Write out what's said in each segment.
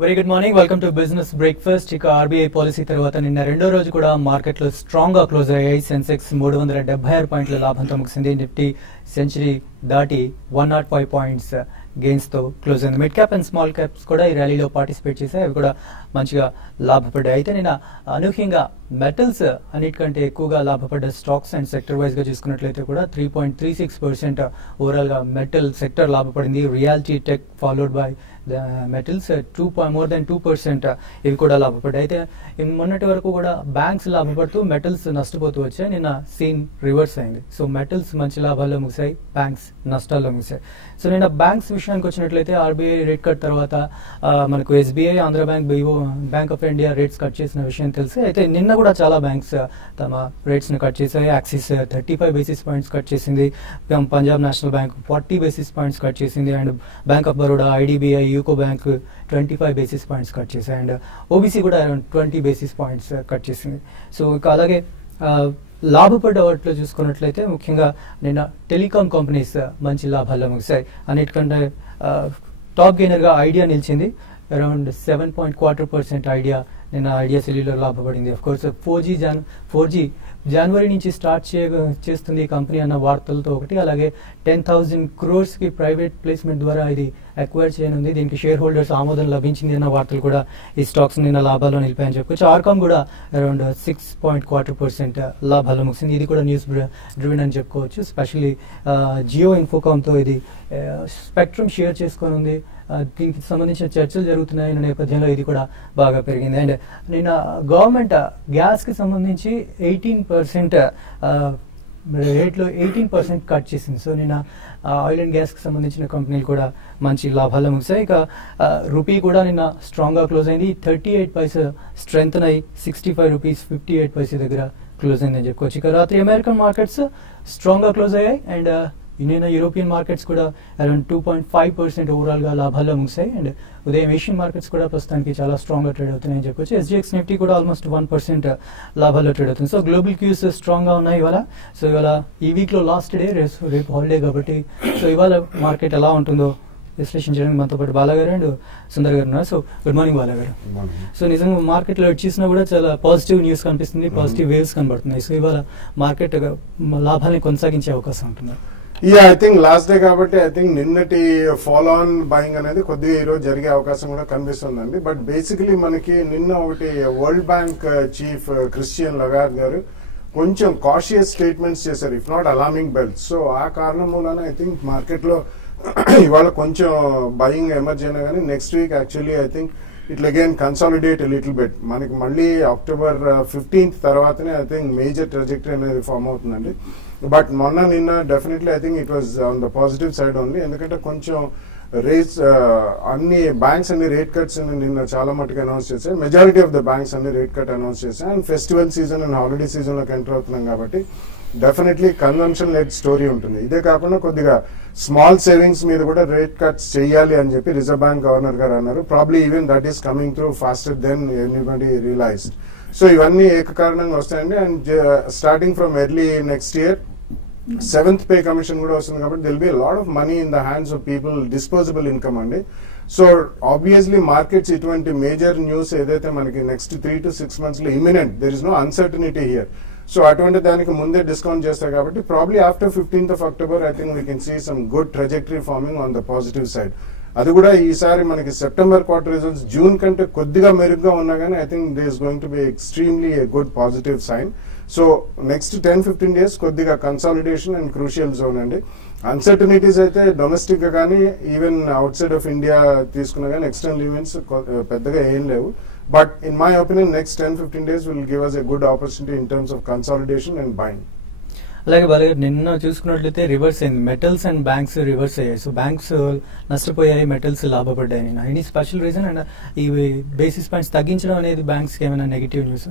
Very good morning, welcome to business breakfast. ఇక RBI policy తర్వాత నిన్న రెండో రోజు కూడా మార్కెట్లో స్ట్రాంగ్ గా క్లోజ్ అయ్యాయి. సెన్సెక్స్ 376 పాయింట్ల లాభంతో ముగిసింది. నిఫ్టీ సెంచరీ దాటి 105 పాయింట్స్ గెయిన్స్ తో క్లోజ్ అయింది. Mid cap and small caps కూడా ఈ ర్యాలీలో పార్టిసిపేట్ చేశాయి. అవి కూడా మంచిగా లాభపడ్డాయి. అయితే నిన్న అనూహ్యంగా మెటల్స్ అన్నిటికంటే ఎక్కువగా లాభపడ్డ స్టాక్స్ అండ్ సెక్టర్ వైజ్ గా చూసుకున్నట్లయితే కూడా 3.36% ఓవరాల్ గా మెటల్ సెక్టర్ లాభపడింది. Realty tech followed by metals more than 2% ఇవి కూడా లాభపడ్డాయి. అయితే మొన్నటి వరకు కూడా బ్యాంక్స్ లాభపడుతూ మెటల్స్ నష్టపోతూ వచ్చాయి. నిన్న సీన్ రివర్స్ అయింది. సో మెటల్స్ మంచి లాభాల్లో ముగిసాయి, బ్యాంక్స్ నష్టాల్లో ముగిసాయి. సో నిన్న బ్యాంక్స్ విషయానికి వచ్చినట్లయితే ఆర్బీఐ రేట్ కట్ తర్వాత మనకు SBI, Andhra bank, bank of India rates cut చేసిన విషయం తెలిసి అయితే నిన్న కూడా చాలా బ్యాంక్స్ తమ రేట్స్ ని కట్ చేశాయి. యాక్సిస్ 35 బేసిస్ పాయింట్స్ కట్ చేసింది. Punjab national bank 40 basis points cut చేసింది. And bank of Baroda, IDBI, UCO bank 25 basis points cut చేశాయి. అండ్ ఓబీసీ కూడా 20 బేసిస్ పాయింట్స్ కట్ చేసింది. సో ఇక అలాగే లాభపడ్డ వాటిలో చూసుకున్నట్లయితే ముఖ్యంగా నిన్న టెలికాం కంపెనీస్ మంచి లాభాల్లో ముగిశాయి. అన్నిటికంటే టాప్ గెయినర్ గా ఐడియా నిలిచింది. అరౌండ్ 7.25% ఐడియా నిన్న ఐడియా సెల్యులర్ లాభపడింది. అఫ్ కోర్స్ 4G జనవరి నుంచి స్టార్ట్ చేస్తుంది ఈ కంపెనీ అన్న వార్తలతో ఒకటి, అలాగే 10,000 crores కి ప్రైవేట్ ప్లేస్మెంట్ ద్వారా ఇది అక్వైర్ చేయనుంది. దీనికి షేర్ హోల్డర్స్ ఆమోదం లభించింది అన్న వార్తలు కూడా ఈ స్టాక్స్ నిన్న లాభాల్లో నిలిపాయని చెప్పుకోవచ్చు. ఆర్కామ్ కూడా అరౌండ్ 6.25% లాభాల్లో ముగిసింది. ఇది కూడా న్యూస్ డ్రివెన్ అని చెప్పుకోవచ్చు. స్పెషల్లీ జియో ఇన్ఫోకామ్ తో ఇది స్పెక్ట్రమ్ షేర్ చేసుకొని ఉంది. దీనికి సంబంధించిన చర్చలు జరుగుతున్నాయి నేపథ్యంలో ఇది కూడా బాగా పెరిగింది. అండ్ నిన్న గవర్నమెంట్ గ్యాస్ కి సంబంధించి 18% రేట్లో 18% కట్ చేసింది. సో నిన్న ఆయిల్ అండ్ గ్యాస్ కి సంబంధించిన కంపెనీలు కూడా మంచి లాభాల్లో ముగిసాయి. ఇక రూపీ కూడా నిన్న స్ట్రాంగ్ గా క్లోజ్ అయింది. 38 పైసా స్ట్రెంగ్త్ అయి 65 రూపీస్ 58 పైసా దగ్గర క్లోజ్ అయిందని చెప్పుకోవచ్చు. ఇక రాత్రి అమెరికన్ మార్కెట్స్ స్ట్రాంగ్ గా క్లోజ్ అయ్యాయి. అండ్ నిన్న యూరోపియన్ మార్కెట్స్ కూడా అరౌండ్ 2.5% ఓవరాల్ గా లాభాల్లో ముగిసాయి. అండ్ ఉదయం ఏషియన్ మార్కెట్స్ కూడా ప్రస్తుతానికి చాలా స్ట్రాంగ్ గా ట్రేడ్ అవుతున్నాయని చెప్పొచ్చు. SGX నిఫ్టీ కూడా ఆల్మోస్ట్ 1% లాభాల్లో ట్రేడ్ అవుతుంది. సో గ్లోబల్ క్యూస్ స్ట్రాంగ్ గా ఉన్నాయి ఇవాళ. సో ఇవాళ ఈ వీక్ లో లాస్ట్ డే, రేపు హాలిడే కాబట్టి సో ఇవాళ మార్కెట్ ఎలా ఉంటుందో విశ్లేషించడానికి మనతో పాటు బాలాగారు అండ్ సుందర్ గారు ఉన్నారు. సో గుడ్ మార్నింగ్ బాలాగారు. సో నిజంగా మార్కెట్ లో చూసినా కూడా చాలా పాజిటివ్ న్యూస్ కనిపిస్తుంది, పాజిటివ్ వేవ్స్ కనబడుతున్నాయి. సో ఇవాళ మార్కెట్ లాభాలని కొనసాగించే అవకాశం ఉంటుంది. ఐ థింక్ లాస్ట్ డే కాబట్టి ఐ థింక్ నిన్నటి ఫాలో ఆన్ బయింగ్ అనేది కొద్దిగా ఈరోజు జరిగే అవకాశం కూడా కనిపిస్తుందండి. బట్ బేసికలీ మనకి నిన్న ఒకటి world bank chief Christian Lagarde గారు కొంచెం కాషియస్ స్టేట్మెంట్స్ చేశారు, if not alarming bells. So ఆ కారణం మూలన ఐ థింక్ మార్కెట్ లో ఇవాళ కొంచెం బయింగ్ ఎమర్జ్ అయినా కానీ next week actually I think it again consolidate little bit. మనకి మళ్ళీ October 15th తర్వాతనే ఐ థింక్ మేజర్ ట్రాజెక్టరీ అనేది ఫామ్ అవుతుందండి. బట్ మొన్న నిన్న definitely I think it was on the positive side only. ఎందుకంటే కొంచెం రేట్స్ అన్ని బ్యాంక్స్ అన్ని రేట్ కట్స్ నిన్న చాలా మటుకు అనౌన్స్ చేశాయి. మెజారిటీ ఆఫ్ ద బ్యాంక్స్ అన్ని రేట్ కట్ అనౌన్స్ చేశాయి. And festival season and holiday season లోకి ఎంటర్ అవుతున్నాం కాబట్టి డెఫినెట్లీ కన్జంప్షన్ లెడ్ స్టోరీ ఉంటుంది. ఇదే కాకుండా కొద్దిగా స్మాల్ సేవింగ్స్ మీద కూడా రేట్ కట్స్ చేయాలి అని చెప్పి రిజర్వ్ బ్యాంక్ గవర్నర్ గారు అన్నారు. Probably even that is coming through faster than anybody realised. సో ఇవన్నీ ఏకకారణంగా వస్తాయండి. And starting from early next year 7th pay commission కూడా వస్తుంది కాబట్టి there'll be lot of money in the hands of people, disposable income అండి. So obviously markets ఇటువంటి major news ఏదైతే మనకి నెక్స్ట్ 3 to 6 months లో imminent, there is no uncertainty here. So అటువంటి దానికి ముందే డిస్కౌంట్ చేస్తారు కాబట్టి probably after 15th of October I think we can see some good trajectory forming on the positive side. అది కూడా ఈసారి మనకి సెప్టెంబర్ క్వార్టర్ రిజల్ట్స్ జూన్ కంటే కొద్దిగా మెరుగ్గా ఉన్నా కానీ I think this going to be extremely a good positive sign. So next 10-15 days కొద్దిగా కన్సాలిడేషన్ అండ్ క్రూషియల్ జోన్ అండి. అన్సర్టనిటీస్ అయితే డొమెస్టిక్ గా కానీ even outside of India తీసుకున్నా కానీ ఎక్స్టర్నల్ ఈవెంట్స్ పెద్దగా ఏం లేవు. But in my opinion next 10-15 days will give us a good opportunity in terms of consolidation and buying. అలాగే బాగా నిన్న చూసుకున్నట్లయితే రివర్స్ అయింది. మెటల్స్ అండ్ బ్యాంక్స్ రివర్స్ అయ్యాయి. సో బ్యాంక్స్ నష్టపోయాయి, మెటల్స్ లాభపడ్డాయి. Any special reason? అండ్ ఈ బేసిస్ పాయింట్స్ తగ్గించడం అనేది బ్యాంక్స్ కి ఏమైనా నెగిటివ్ న్యూస్?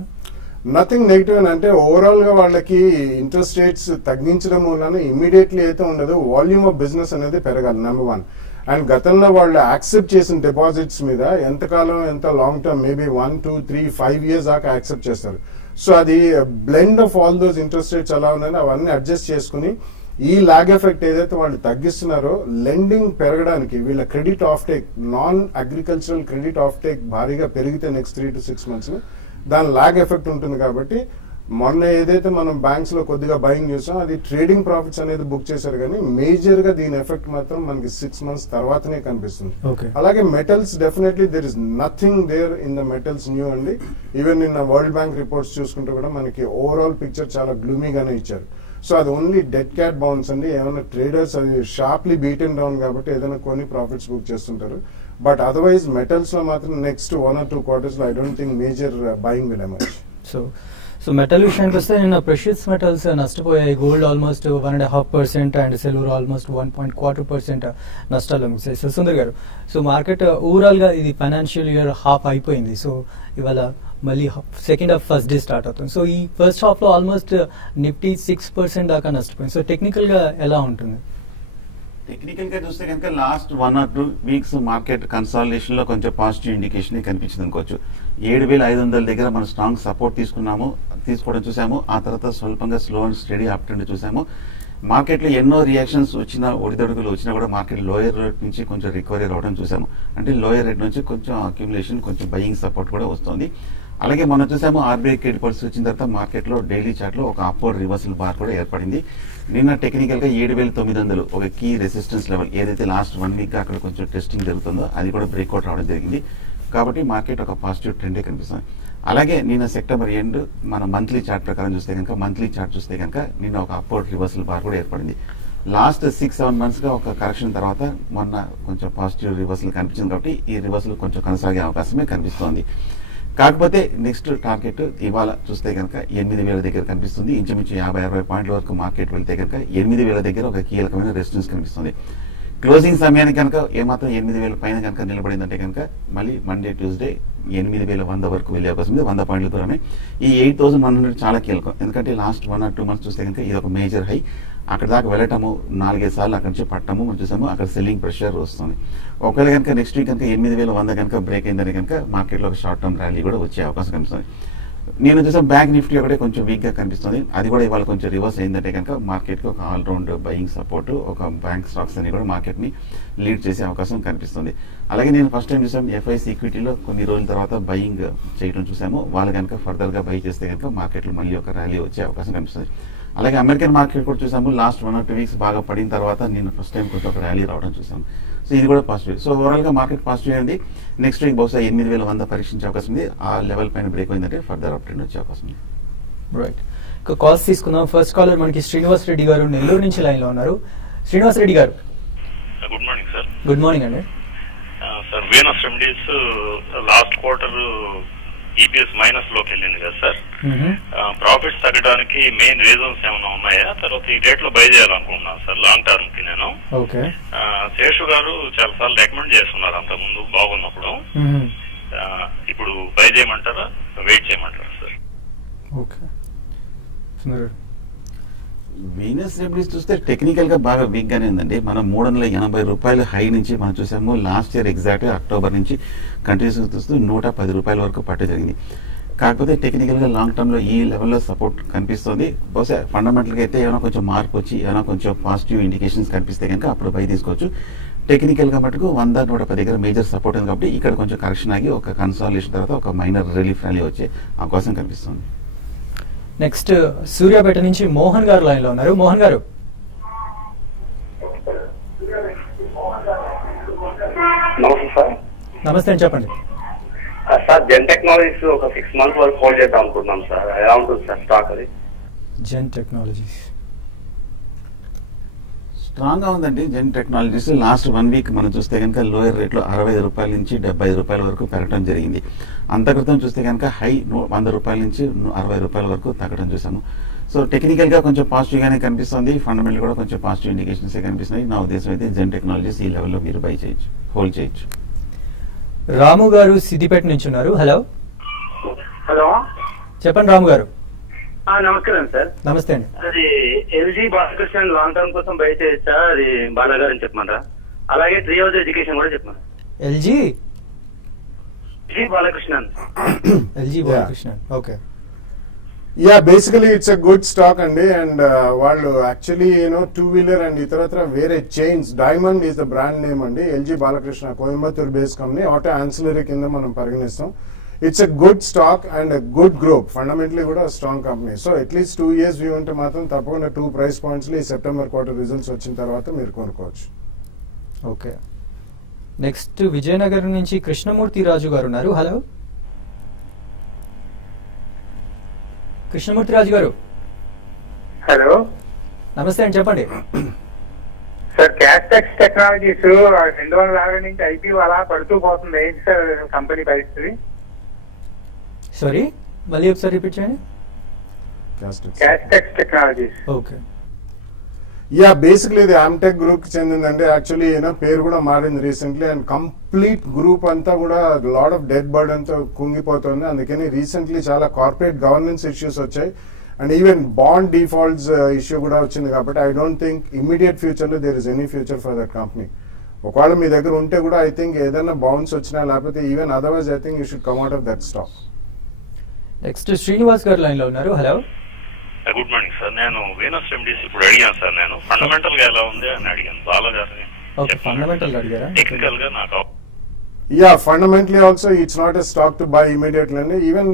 నథింగ్ నెగిటివ్ అని అంటే ఓవరాల్ గా వాళ్ళకి ఇంట్రెస్ట్ రేట్స్ తగ్గించడం వలన ఇమీడియట్లీ అయితే ఉండదు, వాల్యూమ్ ఆఫ్ బిజినెస్ అనేది పెరగాలి నెంబర్ 1. అండ్ గతంలో వాళ్ళు యాక్సెప్ట్ చేసిన డిపాజిట్స్ మీద ఎంతకాలం, ఎంత లాంగ్ టర్మ్, మేబీ 1, 2, 3, 5 years దాకా యాక్సెప్ట్ చేస్తారు. సో అది blend of all those interest rates ఎలా ఉన్నాయో అవన్నీ అడ్జస్ట్ చేసుకుని ఈ లాగ్ ఎఫెక్ట్ ఏదైతే వాళ్ళు తగ్గిస్తున్నారో లెండింగ్ పెరగడానికి వీళ్ళ credit of take non agricultural credit of take భారీగా పెరిగితే నెక్స్ట్ 3 to 6 months దాని లాగ్ ఎఫెక్ట్ ఉంటుంది. కాబట్టి మొన్న ఏదైతే మనం బ్యాంక్స్ లో కొద్దిగా బయింగ్ చూసాం అది ట్రేడింగ్ ప్రాఫిట్స్ అనేది బుక్ చేశారు, కానీ మేజర్ గా దీని ఎఫెక్ట్ మాత్రం మనకి 6 months తర్వాతనే కనిపిస్తుంది. అలాగే metals definitely there is nothing there in the metals new అండి. ఈవెన్ నిన్న వరల్డ్ బ్యాంక్ రిపోర్ట్స్ చూసుకుంటే కూడా మనకి ఓవరాల్ పిక్చర్ చాలా గ్లూమీగానే ఇచ్చారు. సో అది ఓన్లీ డెడ్ క్యాట్ బౌన్స్ అండి. ఏమైనా ట్రేడర్స్ అది షార్ప్లీ బీటెన్ డౌన్ కాబట్టి ఏదైనా కొన్ని ప్రాఫిట్స్ బుక్ చేస్తుంటారు. బట్ అదర్వైజ్ మెటల్స్ లో మాత్రం నెక్స్ట్ 1 or 2 quarters లో I don't think major buying will emerge. So metal విషయానికి వస్తే నిన్న ప్రెషియస్ మెటల్స్ నష్టపోయాయి. Gold almost 1.5% and silver almost 1.25% నష్టాలు ముగిసాయి. సో సుందర్ గారు, సో మార్కెట్ ఓవరాల్ గా ఇది ఫైనాన్షియల్ ఇయర్ హాఫ్ అయిపోయింది. సో ఇవాళ మళ్ళీ second half first day start అవుతుంది. సో ఈ ఫస్ట్ హాఫ్ లో ఆల్మోస్ట్ నిఫ్టీ 6% దాకా నష్టపోయింది. సో టెక్నికల్ గా ఎలా ఉంటుంది? టెక్నికల్ గా చూస్తే కనుక last 1 or 2 weeks market consolidation లో కొంచెం పాజిటివ్ ఇండికేషన్ కనిపించింది అనుకోవచ్చు. 7,500 దగ్గర మనం స్ట్రాంగ్ సపోర్ట్ తీసుకోవడం చూసాము. ఆ తర్వాత స్వల్పంగా slow and study up trend చూసాము. మార్కెట్ లో ఎన్నో రియాక్షన్స్ వచ్చినా, ఒడిదొడుగులు వచ్చినా కూడా మార్కెట్ లోయర్ రేట్ నుంచి కొంచెం రికవరీ రావడం చూసాము. అంటే లోయర్ రేట్ నుంచి కొంచెం అక్యుములేషన్, కొంచెం బయింగ్ సపోర్ట్ కూడా వస్తుంది. అలాగే మనం చూసాము ఆర్బీఐ క్రెడిట్ పాలసీ వచ్చిన తర్వాత మార్కెట్ లో డైలీ చార్ట్ లో ఒక అప్వర్డ్ రివర్సల్ బార్ కూడా ఏర్పడింది. నిన్న టెక్నికల్ గా 7,900 ఒక కీ రెసిస్టెన్స్ లెవెల్ ఏదైతే లాస్ట్ 1 week అక్కడ కొంచెం టెస్టింగ్ జరుగుతుందో అది కూడా బ్రేక్అవుట్ రావడం జరిగింది. కాబట్టి మార్కెట్ ఒక పాజిటివ్ ట్రెండే కనిపిస్తుంది. అలాగే నిన్న సెప్టెంబర్ ఎండ్ మన మంత్లీ చార్ట్ ప్రకారం చూస్తే కనుక నిన్న ఒక అప్వర్డ్ రివర్సల్ బార్ కూడా ఏర్పడింది. లాస్ట్ 6-7 months గా ఒక కరెక్షన్ తర్వాత మొన్న కొంచెం పాజిటివ్ రివర్సల్ కనిపించింది. కాబట్టి ఈ రివర్సల్ కొంచెం కొనసాగే అవకాశమే కనిపిస్తోంది. కాకపోతే నెక్స్ట్ టార్గెట్ ఇవాళ చూస్తే కనుక 8,000 దగ్గర కనిపిస్తుంది. ఇంచుమించు 50-60 పాయింట్ల వరకు మార్కెట్ వెళ్తే కనుక 8,000 దగ్గర ఒక కీలకమైన రెసిస్టెన్స్ కనిపిస్తుంది. క్లోజింగ్ సమయానికి కనుక ఏమాత్రం 8,000 పైన కనుక నిలబడిందంటే కనుక మళ్ళీ మండే ట్యూస్డే 8,100 వరకు వెళ్ళే అవకాశం ఉంది. 100 పాయింట్ల దూరమే. ఈ 8,100 చాలా కీలకం. ఎందుకంటే లాస్ట్ 1 or 2 months చూస్తే కనుక ఇది ఒక మేజర్ హై. అక్కడ దాకా వెళ్ళటము, 4-5 సార్లు అక్కడి నుంచి పట్టము మనం చూసాము. అక్కడ సెల్లింగ్ ప్రెషర్ వస్తుంది. ఒకవేళ కనుక నెక్స్ట్ వీక్ కనుక 8,100 కనుక బ్రేక్ అయిందని కనుక మార్కెట్ లో ఒక షార్ట్ టర్మ్ ర్యాలీ కూడా వచ్చే అవకాశం కనిపిస్తుంది. నేను చూసాను బ్యాంక్ నిఫ్టీ ఒకటే కొంచెం వీక్ గా కనిపిస్తుంది. అది కూడా ఇవాళ కొంచెం రివర్స్ అయిందంటే కనుక మార్కెట్ కి ఒక ఆల్రౌండ్ బయింగ్ సపోర్ట్, ఒక బ్యాంక్ స్టాక్స్ అని కూడా మార్కెట్ ని లీడ్ చేసే అవకాశం కనిపిస్తుంది. అలాగే నేను ఫస్ట్ టైం చూసాను ఎఫ్ఐసి ఈక్విటీలో కొన్ని రోజుల తర్వాత బయింగ్ చేయడం చూసాము. వాళ్ళు కనుక ఫర్దర్ గా బై చేస్తే కనుక మార్కెట్ లో మళ్ళీ ఒక ర్యాలీ వచ్చే అవకాశం కనిపిస్తుంది. అలాగే అమెరికన్ మార్కెట్ కూడా చూసాము. లాస్ట్ 1 or 2 weeks బాగా పడిన తర్వాత నేను ఫస్ట్ టైం కొంచెం ఒక ర్యాలీ రావడం చూసాము. సో ఇది కూడా పాజిటివ్. సో ఓవరాల్ గా మార్కెట్ పాజిటివ్ అయింది. నెక్స్ట్ వీక్ బహుశా 8,100 పరీక్షించే అవకాశం ఉంది. ఆ లెవెల్ పైన బ్రేక్ అయిందంటే ఫర్దర్ అప్ ట్రెండ్ వచ్చే అవకాశం ఉంది. రైట్, కాల్స్ తీసుకుందాం. ఫస్ట్ కాలర్ మనకి శ్రీనివాస్ రెడ్డి గారు నెల్లూరు నుంచి లైన్ లో ఉన్నారు. Srinivas Reddy garu, good morning sir. Good morning అండి. Sir Venus remedies last quarter EPS minus లోకి వెళ్ళింది కదా సార్. ప్రాఫిట్స్ తగ్గడానికి మెయిన్ రీజన్స్ ఏమైనా ఉన్నాయా? తర్వాత ఈ డేట్ లో బై చేయాలనుకుంటున్నాను సార్ లాంగ్ టర్మ్ కి. నేను శేషు గారు చాలా సార్లు రికమెండ్ చేస్తున్నారు అంత ముందు బాగున్నప్పుడు. ఇప్పుడు బై చేయమంటారా, వెయిట్ చేయమంటారా సార్? వీనస్ రెమెడీస్ చూస్తే టెక్నికల్ గా బాగా వీక్ గానే ఉందండి. మనం 380 రూపాయల హై నుంచి మనం చూసాము. లాస్ట్ ఇయర్ ఎగ్జాక్ట్ అక్టోబర్ నుంచి కంటిన్యూస్ చూస్తూ 110 రూపాయల వరకు పట్టే జరిగింది. కాకపోతే టెక్నికల్ గా లాంగ్ టర్మ్ లో ఈ లెవెల్లో సపోర్ట్ కనిపిస్తుంది. బహుశా ఫండమెంటల్ గా అయితే ఏమైనా కొంచెం మార్పు వచ్చి ఏమైనా కొంచెం పాజిటివ్ ఇండికేషన్స్ కనిపిస్తే కనుక అప్పుడు బై తీసుకోవచ్చు. టెక్నికల్ గా మటుకు 100-110 దగ్గర మేజర్ సపోర్ట్ ఉంది. కాబట్టి ఇక్కడ కొంచెం కరెక్షన్ ఆగి ఒక కన్సాలిడేషన్ తర్వాత ఒక మైనర్ రిలీఫ్ ర్యాలీ వచ్చే అవకాశం కనిపిస్తుంది. నెక్స్ట్ సూర్యాపేట నుంచి మోహన్ గారు లైన్ లో ఉన్నారు. మోహన్ గారు, నమస్తే సార్. నమస్తే అండి, చెప్పండి సార్. జెన్ టెక్నాలజీస్ ఒక 6 months వరకు హోల్డ్ చేద్దాం అనుకుంటున్నాం సార్. ఎలా ఉంటుంది సార్ స్టాక్ అది? జెన్ టెక్నాలజీస్ స్ట్రాంగ్ గా ఉందండి. జెన్ టెక్నాలజీస్ లాస్ట్ 1 week మనం చూస్తే కనుక లోయర్ రేట్ లో 65 రూపాయల నుంచి 75 రూపాయల వరకు పెరగడం జరిగింది. అంత క్రితం చూస్తే కనుక హై 100 రూపాయల నుంచి 60 రూపాయల వరకు తగ్గడం చూసాము. సో టెక్నికల్ గా కొంచెం పాజిటివ్ గానే కనిపిస్తుంది. ఫండమెంటల్ కూడా కొంచెం పాజిటివ్ ఇండికేషన్స్ కనిపిస్తున్నాయి. నా ఉద్దేశం అయితే జెన్ టెక్నాలజీస్ ఈ లెవెల్లో మీరు బై చేయొచ్చు, హోల్డ్ చేయొచ్చు. రాము గారు సిద్దిపేట నుంచి ఉన్నారు. హలో హలో, చెప్పండి రాము గారు. నమస్కారం సార్. నమస్తే అండి. అది ఎల్జీ బాలకృష్ణ లాంగ్ టర్మ్ కోసం బై చేయొచ్చా? అది బాలాగారు అని చెప్పమంటారా? అలాగే 3 years ఎడ్యుకేషన్ కూడా చెప్పమా. LG Balakrishnan. LG Balakrishnan, okay. Yeah basically it's a good stock అండి. అండ్ వాళ్ళు యాక్చువల్లీ టూ వీలర్ అండ్ ఇతరత్ర వేరే chains, diamond is the brand name అండి. LG Balakrishna Coimbatore base company, auto ancillary కింద మనం పరిగణిస్తాం. It's a good stock and good growth, fundamentally కూడా strong company. So at least 2 years view ఉంటే మాత్రం తప్పకుండా 2 price points లో ఈ సెప్టెంబర్ క్వార్టర్ రిజల్ట్స్ వచ్చిన తర్వాత మీరు కొనుక్కోవచ్చు. ఓకే, నెక్స్ట్ విజయనగరం నుంచి కృష్ణమూర్తి రాజు గారు ఉన్నారు. హలో కృష్ణమూర్తి రాజు గారు. హలో, నమస్తే అండి, చెప్పండి. సార్ క్యాస్టెక్స్ టెక్నాలజీస్ 250 నుంచి ఐపీఓ అలా పడుతూ పోతుంది, ఏంటి సార్ కంపెనీ పరిస్థితి? సారీ, మళ్ళీ ఒకసారి రిపీట్ చేయండి. క్యాస్టెక్స్ టెక్నాలజీస్. ఓకే, యా బేసిక్లీ ఇది ఆమ్టెక్ గ్రూప్ కి చెందిందండి. యాక్చువల్లీ పేరు కూడా మారింది రీసెంట్లీ. అండ్ కంప్లీట్ గ్రూప్ అంతా కూడా లాట్ ఆఫ్ డెడ్ బర్డెన్ తో కుంగిపోతుంది. అందుకని రీసెంట్లీ చాలా కార్పొరేట్ గవర్నెన్స్ ఇష్యూస్ వచ్చాయి. And even bond defaults issue కూడా వచ్చింది. కాబట్టి I don't think immediate future లో there is any future for that company. ఒకవేళ మీ దగ్గర ఉంటే కూడా ఐ థింక్ ఏదైనా బౌన్స్ వచ్చినా లేకపోతే even otherwise I think you should come out of that stock. Next Srinivas గారు లైన్ లో ఉన్నారు. Hello, good morning sir. నేను వీనస్ రెమెడీస్ ఇప్పుడు అడిగాను సార్. నేను ఫండమెంటల్ గా ఎలా ఉంది అని అడిగాను బాలా గారిని. ఓకే, ఫండమెంటల్ అడిగారా? టెక్నికల్ గా నాకు yeah fundamentally also it's not a stock to buy immediately అండి. ఈవెన్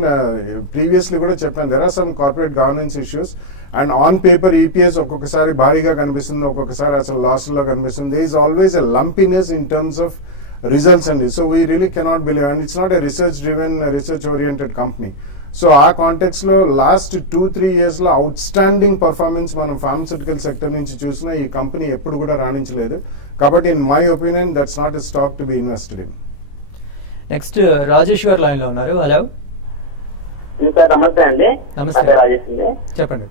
ప్రీవియస్లీ కూడా చెప్పాను, there are some corporate governance issues. And on paper EPS ఒక్కొక్కసారి భారీగా కనిపిస్తుంది, ఒక్కొక్కసారి అసలు లాస్ లో కనిపిస్తుంది. There is always a lumpiness in terms of results అండి. So we really cannot believe, and it's not a research driven, research oriented company. So ఆ context లో లాస్ట్ 2-3 years లో అవుట్ స్టాండింగ్ పర్ఫార్మెన్స్ మనం pharmaceutical sector నుంచి చూసినా ఈ company ఎప్పుడు కూడా రాణించలేదు. కాబట్టి in my opinion that's not a stock to be invested in. Next Rajesh గారు లైన్ లో ఉన్నారు. హలో సార్, నమస్తే అండి. నమస్తే, రాజేష్ అండి, చెప్పండి.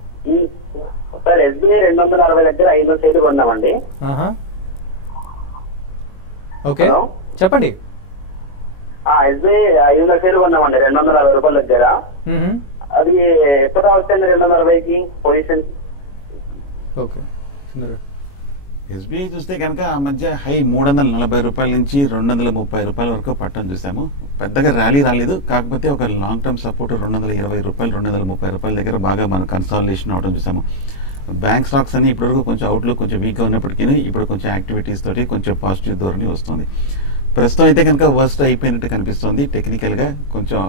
సార్ ఎస్బీఐ 260 దగ్గర 5 షేర్లు కొన్నామండి. ఓకే, చెప్పండి. ఎస్బీఐ 500 షేర్లు కొన్నామండి 260 రూపాయల దగ్గర. అది ఎప్పుడు వస్తుంది 260కి పొజిషన్? ఓకే, ఎస్బీఐ చూస్తే కనుక ఆ మధ్య హై 340 రూపాయల నుంచి 230 రూపాయల వరకు పట్టడం చూసాము. పెద్దగా ర్యాలీ రాలేదు. కాకపోతే ఒక లాంగ్ టర్మ్ సపోర్ట్ 220 రూపాయలు 230 రూపాయల దగ్గర బాగా మనం కన్సాలిడేషన్ అవడం చూసాము. బ్యాంక్ స్టాక్స్ అన్ని ఇప్పటివరకు కొంచెం అవుట్లుక్ కొంచెం వీక్గా ఉన్నప్పటికీ ఇప్పుడు కొంచెం యాక్టివిటీస్ తోటి కొంచెం పాజిటివ్ ధోరణి వస్తుంది. ప్రస్తుతం అయితే కనుక వర్స్ట్ అయిపోయినట్టు కనిపిస్తుంది. టెక్నికల్ గా కొంచెం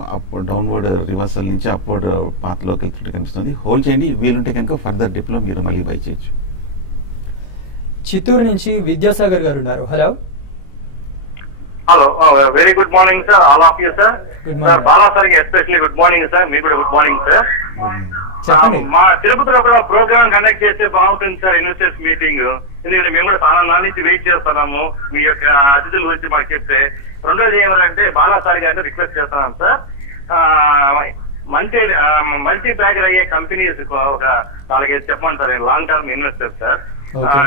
డౌన్వర్డ్ రివర్సల్ నుంచి అప్వర్డ్ పాత్ లోకి వెళ్తున్నట్టు కనిపిస్తుంది. హోల్డ్ చేయండి, వీలుంటే కనుక ఫర్దర్ డిప్ లో మీరు మళ్ళీ బై చేయొచ్చు. చిత్తూరు నుంచి విద్యాసాగర్ గారు ఉన్నారు. Hello hello, very good morning sir, all of you sir. Good morning. Sir Bala sir especially good morning sir, మీకు కూడా గుడ్ మార్నింగ్ సార్. చెప్పండి. మా తిరుపతిలో కూడా ప్రోగ్రామ్ కండక్ట్ చేస్తే బాగుంటుంది సార్, ఇన్వెస్టర్స్ మీటింగ్. ఎందుకంటే మేము కూడా చాలా నాలుగు నుంచి వెయిట్ చేస్తున్నాము మీ యొక్క అతిథుల గురించి మాకు చెప్తే. రెండోది ఏమంటే బాలా సార్ గారిని రిక్వెస్ట్ చేస్తున్నాం సార్, మల్టీ బ్యాగర్ అయ్యే కంపెనీస్ ఒక 4-5 చెప్పమంటారు లాంగ్ టర్మ్ ఇన్వెస్టర్ సార్.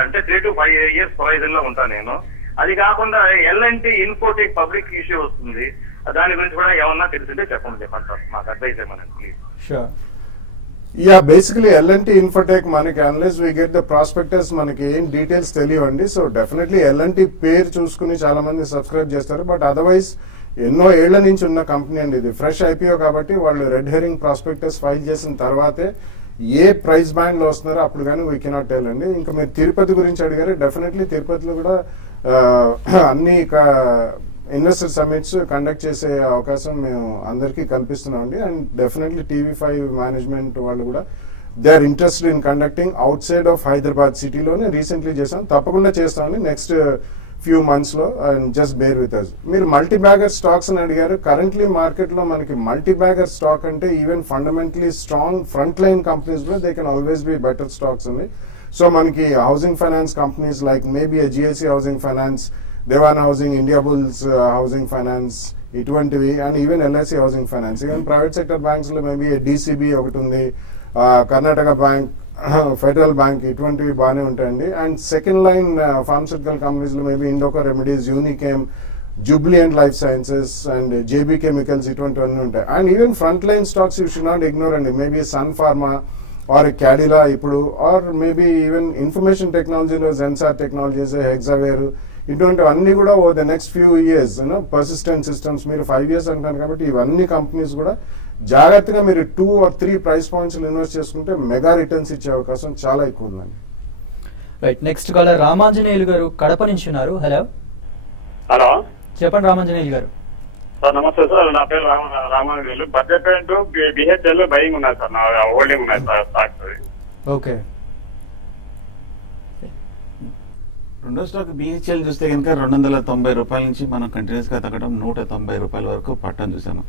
అంటే 3 to 5 years హొరైజన్ లో ఉంటాను నేను. అది కాకుండా ఎల్ఎన్టీ ఇన్ఫోటెక్ పబ్లిక్ ఇష్యూ వస్తుంది, దాని గురించి కూడా ఏమన్నా తెలిసిందే చెప్పండి సార్, మాకు అడ్వైజ్ చేయమని please. Sure. Yeah basically LNT Infotech మనకి unless we get the prospectus మనకి ఏం డీటెయిల్స్ తెలియవండి. సో డెఫినెట్లీ ఎల్ఎన్టీ పేరు చూసుకుని చాలా మంది సబ్స్క్రైబ్ చేస్తారు. బట్ అదర్వైజ్ ఎన్నో ఏళ్ల నుంచి ఉన్న కంపెనీ అండి ఇది. ఫ్రెష్ ఐపీఓ కాబట్టి వాళ్ళు రెడ్ హెరింగ్ ప్రాస్పెక్టస్ ఫైల్ చేసిన తర్వాతే ఏ ప్రైస్ బ్యాండ్ లో వస్తున్నారో అప్పుడు కానీ వీ కెనాట్ టెల్ అండి. ఇంకా మీరు తిరుపతి గురించి అడిగారు, డెఫినెట్లీ తిరుపతిలో కూడా అన్ని ఇన్వెస్టర్ సమిట్స్ కండక్ట్ చేసే అవకాశం మేము అందరికీ కల్పిస్తున్నాం అండి. అండ్ డెఫినెట్లీ టీవీ5 మేనేజ్మెంట్ వాళ్ళు కూడా they are interested in conducting outside of Hyderabad సిటీలోనే రీసెంట్లీ చేసాం, తప్పకుండా చేస్తామండి నెక్స్ట్ ఫ్యూ మంత్స్ లో. And just bear with us. మీరు మల్టీ బ్యాగర్ స్టాక్స్ అని అడిగారు. కరెంట్లీ మార్కెట్ లో మనకి మల్టీ బ్యాగర్ స్టాక్ అంటే even fundamentally strong front line companies లో they can always be better stocks ఉంది. సో మనకి housing finance companies like maybe GSC housing finance, Dewan housing, India bulls housing finance ఇటువంటివి, and even LIC housing finance. Even private sector banks లో maybe DCB ఒకటి ఉంది, Karnataka bank, federal bank, ఇటువంటివి బాగానే ఉంటాయండి. And second line pharmaceutical companies లో maybe Indoco remedies, Unichem, Jubilant life sciences and JB chemicals ఇటువంటివన్నీ ఉంటాయి. And even front line stocks you should not ignore అండి. Maybe Sun Pharma or Cadila ఇప్పుడు, ఆర్ మేబీ ఈవెన్ ఇన్ఫర్మేషన్ టెక్నాలజీలో Zensar technologies, Hexaware, ఇటువంటివన్నీ కూడా ఓ the next few years Persistent systems మీరు 5 years అంటారు కాబట్టి ఇవన్నీ కంపెనీస్ కూడా జాగ్రత్తగా మీరు 2 or 3 ప్రైస్ పాయింట్స్ ఇన్వెస్ట్ చేసుకుంటే మెగా రిటర్న్స్ ఇచ్చే అవకాశం చాలా ఎక్కువ ఉందండి. రైట్, నెక్స్ట్ కాలర్ రామాంజనేయులు గారు కడప నుంచి ఉన్నారు. హలో హలో, చెప్పండి రామాంజనేయులు గారు. సార్ నమస్తే సార్, నా పేరు రామాంజనేయులు. బడ్జెట్ బిహెచ్ఎల్ బయింగ్ ఉన్నాయి సార్, నా హోల్డింగ్ ఉన్నాయి సార్ స్టాక్స్. ఓకే, రెండో స్టాక్ బిహెచ్ఎల్ చూస్తే కనుక 290 రూపాయల నుంచి మనం కంటిన్యూస్ గా తగ్గడం 190 రూపాయల వరకు పట్టడం చూసాము.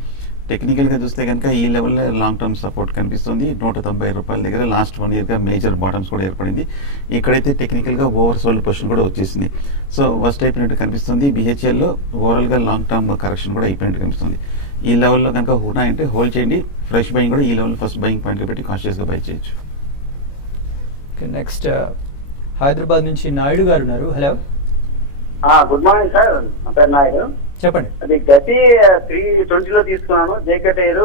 టెక్నికల్ గా చూస్తే కనుక ఈ లెవెల్లో లాంగ్ టర్మ్ సపోర్ట్ కనిపిస్తుంది. 190 రూపాయల దగ్గర లాస్ట్ 1 ఇయర్ గా మేజర్ బాటమ్స్ కూడా ఏర్పడింది. ఇక్కడైతే టెక్నికల్ గా ఓవర్ సోల్డ్ పొజిషన్ కూడా వచ్చేసింది. సో ఫస్ట్ అయిపోయినట్టు కనిపిస్తుంది. బిహెచ్ఎల్ లో ఓవరాల్ గా లాంగ్ టర్మ్ కరెక్షన్ కూడా అయిపోయినట్టు కనిపిస్తుంది. ఈ లెవెల్లో కనుక ఉన్నాయంటే హోల్డ్ చేయండి. ఫ్రెష్ బయింగ్ కూడా ఈ లెవెల్ ఫస్ట్ బయింగ్ పాయింట్ పెట్టి కాన్షియస్ గా బై చేయొచ్చు. నెక్స్ట్ హైదరాబాద్ నుంచి నాయుడు గారు ఉన్నారు. హలో, గుడ్ మార్నింగ్ సార్, నా పేరు నాయుడు. చెప్పండి. అది గతి 320 తీసుకున్నాను, జేకెట్ ఎయిర్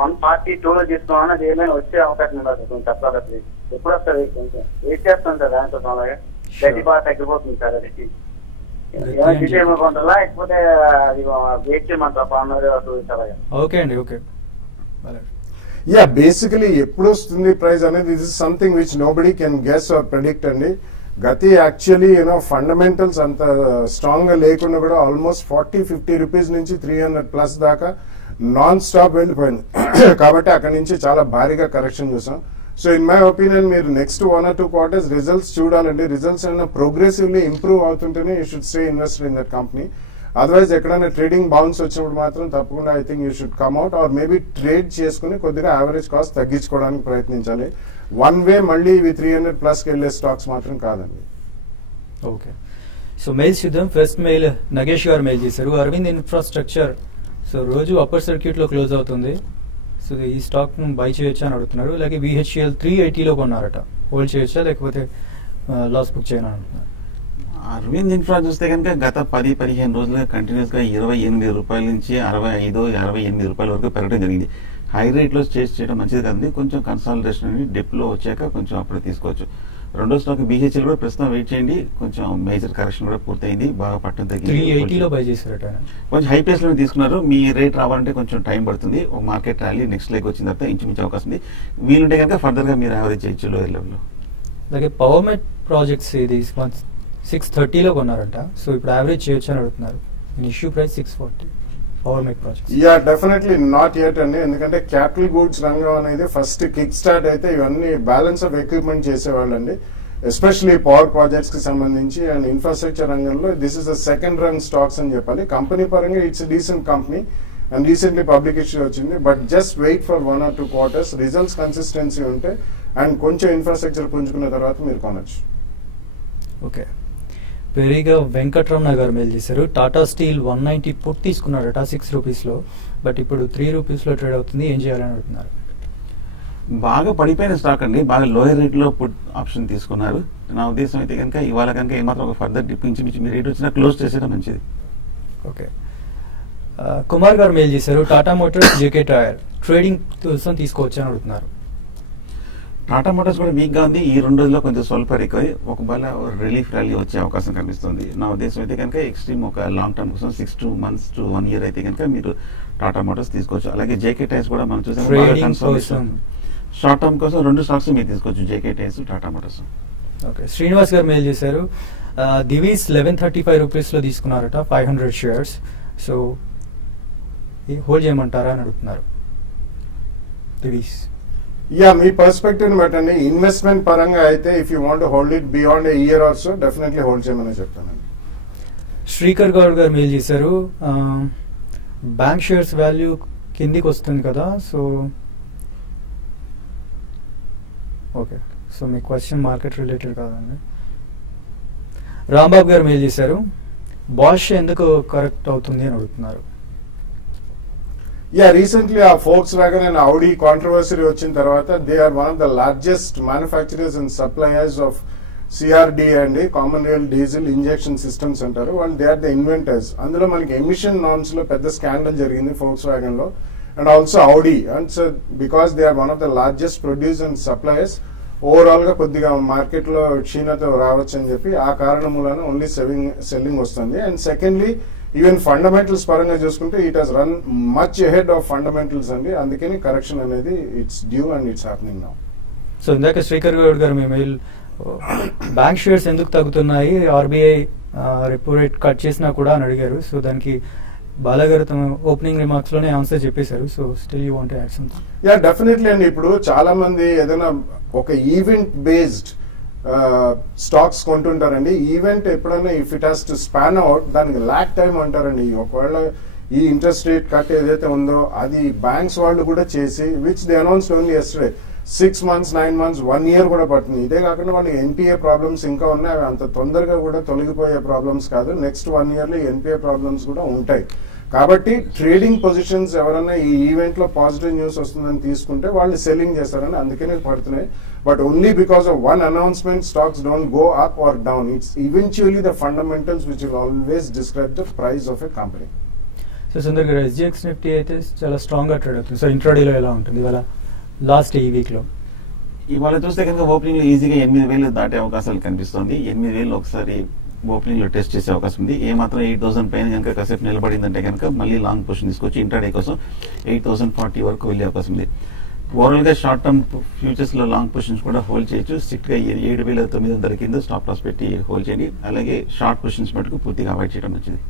142 తీసుకున్నాను. అది ఏమైనా వచ్చే అవకాశం ఉండదు, కొంచెం చెప్పాలి ప్లీజ్. ఎప్పుడు వస్తుంది? కొంచెం వెయిట్ చేస్తాను సార్ దాంతో. అలాగే గతి బాగా తగ్గిపోతుంది సార్. అది ఏమనుకుంటారా లేకపోతే అది వెయిట్ చేయమంటారా 1 2 అలాగే? ఓకే అండి, ఓకే. యా, బేసికలీ ఎప్పుడు వస్తుంది ప్రైస్ అనేది this is something which nobody can guess or predict అండి. గతి యాక్చువల్లీ ఫండమెంటల్స్ అంత స్ట్రాంగ్ గా లేకుండా కూడా ఆల్మోస్ట్ 40-50 రూపీస్ నుంచి 300 ప్లస్ దాకా నాన్ స్టాప్ వెళ్ళిపోయింది. కాబట్టి అక్కడి నుంచి చాలా భారీగా కరెక్షన్ చూసాం. సో ఇన్ మై ఒపీనియన్ మీరు నెక్స్ట్ 1 or 2 quarters రిజల్ట్స్ చూడాలండి. రిజల్ట్స్ అయినా ప్రోగ్రెసివ్లీ ఇంప్రూవ్ అవుతుంటేనే you should stay invested in that company. Otherwise ఎక్కడైనా ట్రేడింగ్ బౌన్స్ వచ్చినప్పుడు మాత్రం తప్పకుండా I think you should come out or maybe trade చేసుకుని కొద్దిగా యావరేజ్ కాస్ట్ తగ్గించుకోవడానికి ప్రయత్నించాలి. వన్ వే మళ్ళీ ఇవి 300 ప్లస్ వెళ్ళే స్టాక్స్ మాత్రం కాదండి. ఓకే, సో మెయిల్స్ చూద్దాం. ఫస్ట్ మెయిల్ నగేష్ గారు మెయిల్ చేశారు. అరవింద్ ఇన్ఫ్రాస్ట్రక్చర్ సో రోజు అప్పర్ సర్క్యూట్ లో క్లోజ్ అవుతుంది. సో ఈ స్టాక్ బై చేయొచ్చా అని అడుగుతున్నారు. అలాగే బిహెచ్ఎల్ 380లో కొన్నారట, హోల్డ్ చేయొచ్చా లేకపోతే లాస్ బుక్ చేయనా అంటున్నారు. అరవింద్ ఇన్ఫ్రా చూస్తే కనుక గత 10-15 రోజులుగా కంటిన్యూస్ గా 28 రూపాయల నుంచి 65-68 రూపాయల వరకు పెరగడం జరిగింది. హై రేట్ లో చేసి చేయడం మంచిది కదండి. కొంచెం కన్సాలిడేషన్ అని డిప్ లో వచ్చాక కొంచెం అప్పుడు తీసుకోవచ్చు. రెండో స్టాక్ బిహెచ్ఎల్ కూడా ప్రస్తుతం వెయిట్ చేయండి. కొంచెం మేజర్ కరెక్షన్ కూడా పూర్తయింది, బాగా పట్టం తగ్గింది. 380లో బై చేశారట, కొంచెం హై ప్రైస్ లో తీసుకున్నారు. మీ రేట్ రావాలంటే కొంచెం టైం పడుతుంది. ఒక మార్కెట్ ర్యాలీ నెక్స్ట్ లెగ్ వచ్చిన తర్వాత ఇంచుమించే అవకాశం ఉంది. వీలుంటే కనుక ఫర్దర్ గా మీరు యావరేజ్ చేయొచ్చు లోయర్ లెవెల్లో. అలాగే పవర్ మెట్ ప్రాజెక్ట్స్ ఇది 630లో కొన్నారంట. సో ఇప్పుడు యావరేజ్ చేయొచ్చు అని అడుగుతున్నారు. Issue price 640. Power met projects yeah, definitely not yet అండి. ఎందుకంటే క్యాపిటల్ గూడ్స్ రంగం అనేది ఫస్ట్ కిక్ స్టార్ట్ అయితే ఇవన్నీ బ్యాలెన్స్ ఆఫ్ ఎక్విప్మెంట్ చేసేవాళ్ళండి, ఎస్పెషలీ పవర్ ప్రాజెక్ట్స్ కి సంబంధించి. అండ్ ఇన్ఫ్రాస్ట్రక్చర్ రంగంలో this is the second run stocks అని చెప్పాలి. కంపెనీ పరంగా it's decent company and recently public issue వచ్చింది. But just wait for 1 or 2 quarters. Results consistency ఉంటే అండ్ కొంచెం ఇన్ఫ్రాస్ట్రక్చర్ పుంజుకున్న తర్వాత మీరు కొనొచ్చు. ఓకే, పెరిగా వెంకటరమణ గారు మెయిల్ చేశారు. టాటా స్టీల్ 190 పుట్ తీసుకున్నారట 6 రూపీస్లో, బట్ ఇప్పుడు 3 రూపీస్లో ట్రేడ్ అవుతుంది. ఏం చేయాలని అడుగుతున్నారు. బాగా పడిపోయిన స్టాక్ అండి, బాగా లోయర్ రేట్ లో పుట్ ఆప్షన్ తీసుకున్నారు. నా ఉద్దేశం అయితే కనుక ఇవాళ కనుక ఏమాత్రం ఒక ఫర్దర్ డిప్ ఇంచుమించు మీ రేట్ వచ్చినా క్లోజ్ చేసేయడం మంచిది. ఓకే, కుమార్ గారు మెయిల్ చేశారు. Tata Motors JK Tyre trading కోసం తీసుకోవచ్చు అని అడుగుతున్నారు. టాటా మోటార్స్ కూడా వీక్ గా ఉంది. ఈ 2 రోజుల్లో కొంచెం స్వల్ప రికవరీ, ఒక బల రిలీఫ్ ర్యాలీ వచ్చే అవకాశం కనిపిస్తుంది. నా ఉద్దేశం అయితే కనుక ఎక్స్ట్రీమ్ ఒక లాంగ్ టర్మ్ కోసం 6 months to 1 year అయితే కనుక మీరు టాటా మోటార్స్ తీసుకోవచ్చు. అలాగే జేకే టైర్స్ కూడా మనం చూసాం. షార్ట్ టర్మ్ కోసం 2 స్టాక్స్ మీరు తీసుకోవచ్చు, JK tyres, Tata Motors. Okay, Srinivas గారు మెయిల్ చేశారు. దివీస్ 1135 రూపీస్లో తీసుకున్నారట 500 షేర్స్. సో హోల్డ్ చేయమంటారా అని అడుగుతున్నారు. దివీస్ యా, మీ పర్స్పెక్టివ్ బట్టండి. ఇన్వెస్ట్మెంట్ పరంగా అయితే if you want hold it beyond a year also definitely hold చేయమని చెప్తానండి. శ్రీకర్ గౌడ్ గారు మెయిల్ చేశారు. బ్యాంక్ షేర్స్ వాల్యూ కిందికి వస్తుంది కదా, సో ఓకే, సో మీ క్వశ్చన్ మార్కెట్ రిలేటెడ్ కాదండి. రాంబాబు గారు మెయిల్ చేశారు. బాష్ ఎందుకు కరెక్ట్ అవుతుంది అని అడుగుతున్నారు. యా, రీసెంట్లీ ఆ Volkswagen and Audi controversy వచ్చిన తర్వాత they are one of the largest manufacturers and suppliers of CRD అండి, common rail diesel injection systems అంటారు. వాళ్ళు దే ఆర్ ద ఇన్వెంటర్స్. అందులో మనకి ఎమిషన్ నార్మ్స్ లో పెద్ద స్కాండల్ జరిగింది ఫోక్స్ వ్యాగన్ లో and also Audi. And so because they are one of the largest producer and suppliers, overall గా కొద్దిగా మార్కెట్ లో క్షీణత రావచ్చు అని చెప్పి ఆ కారణం మూలన ఓన్లీ సెల్లింగ్ వస్తుంది. అండ్ సెకండ్లీ ఈవెన్ ఫండమెంటల్స్ పరంగా చూసుకుంటే it has run much ahead of fundamentals అండి. అందుకని కరెక్షన్ అనేది it's due and it's happening now. So ఇందాక శ్రీకర్ గౌడ్ గారు మీ మెయిల్ బ్యాంక్ షేర్స్ ఎందుకు తగ్గుతున్నాయి, ఆర్బీఐ రెపో రేట్ కట్ చేసినా కూడా అని అడిగారు. సో దానికి బాలాగారు తమ ఓపెనింగ్ రిమార్క్స్ లోనే ఆన్సర్ చెప్పేశారు. So still you want to add something? Yeah definitely అండి. ఇప్పుడు చాలా మంది ఏదైనా ఒక ఈవెంట్ బేస్డ్ స్టాక్స్ కొంటుంటారండి. ఈవెంట్ ఎప్పుడైనా if it has to span out దానికి ల్యాక్ టైం అంటారండి. ఒకవేళ ఈ ఇంట్రెస్ట్ రేట్ కట్ ఏదైతే ఉందో అది బ్యాంక్స్ వాళ్ళు కూడా చేసి which they announced only yesterday 6 months 9 months 1 year కూడా పడుతుంది. ఇదే కాకుండా వాళ్ళకి ఎన్పిఏ ప్రాబ్లమ్స్ ఇంకా ఉన్నాయి. అవి అంత తొందరగా కూడా తొలగిపోయే ప్రాబ్లమ్స్ కాదు. నెక్స్ట్ 1 year లో ఎన్పిఏ ప్రాబ్లమ్స్ కూడా ఉంటాయి. కాబట్టి ట్రేడింగ్ పొజిషన్స్ ఎవరైనా ఈ ఈవెంట్ లో పాజిటివ్ న్యూస్ వస్తుందని తీసుకుంటే వాళ్ళు సెల్లింగ్ చేస్తారని అందుకనే పడుతున్నాయి. But only because of one announcement stocks don't go up or down. It's eventually the fundamentals which will always describe the price of a company. So Sundar గారు, ఎస్జిఎక్స్ నిఫ్టీ అయితే చాలా strong గా ట్రేడ్ అవుతుంది. So ఇంట్రాడేలో ఎలా ఉంటుంది ఇవాళ last ఈ వీక్ లో? ఇవాళ చూస్తే కనుక ఓపెనింగ్ లో ఈజీగా 8,000 దాటే అవకాశాలు కనిపిస్తుంది. 8,000 ఒకసారి ఓపెనింగ్ లో టెస్ట్ చేసే అవకాశం ఉంది. ఏమాత్రం 8,000 పైన కనుక కాసేపు నిలబడిందంటే కనుక మళ్ళీ లాంగ్ పొజిషన్ తీసుకొచ్చి ఇంట్రాడే కోసం 8,040 వరకు వెళ్ళే అవకాశం ఉంది. ఓవరాల్ గా షార్ట్ టర్మ్ ఫ్యూచర్స్ లో లాంగ్ పొజిషన్స్ కూడా హోల్డ్ చేయొచ్చు. స్ట్రిక్ట్ గా 7,900 కింద స్టాప్ లాస్ పెట్టి హోల్డ్ చేయండి. అలాగే షార్ట్ పొజిషన్స్ మటుకు పూర్తిగా అవాయిడ్ చేయడం మంచిది.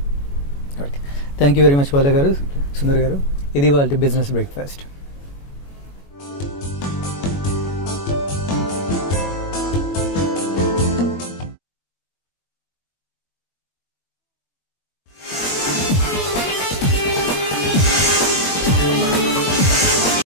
Thank you very much Bala గారు, సుందర్ గారు. ఇది వాళ్ళ బిజినెస్ బ్రేక్ఫాస్ట్.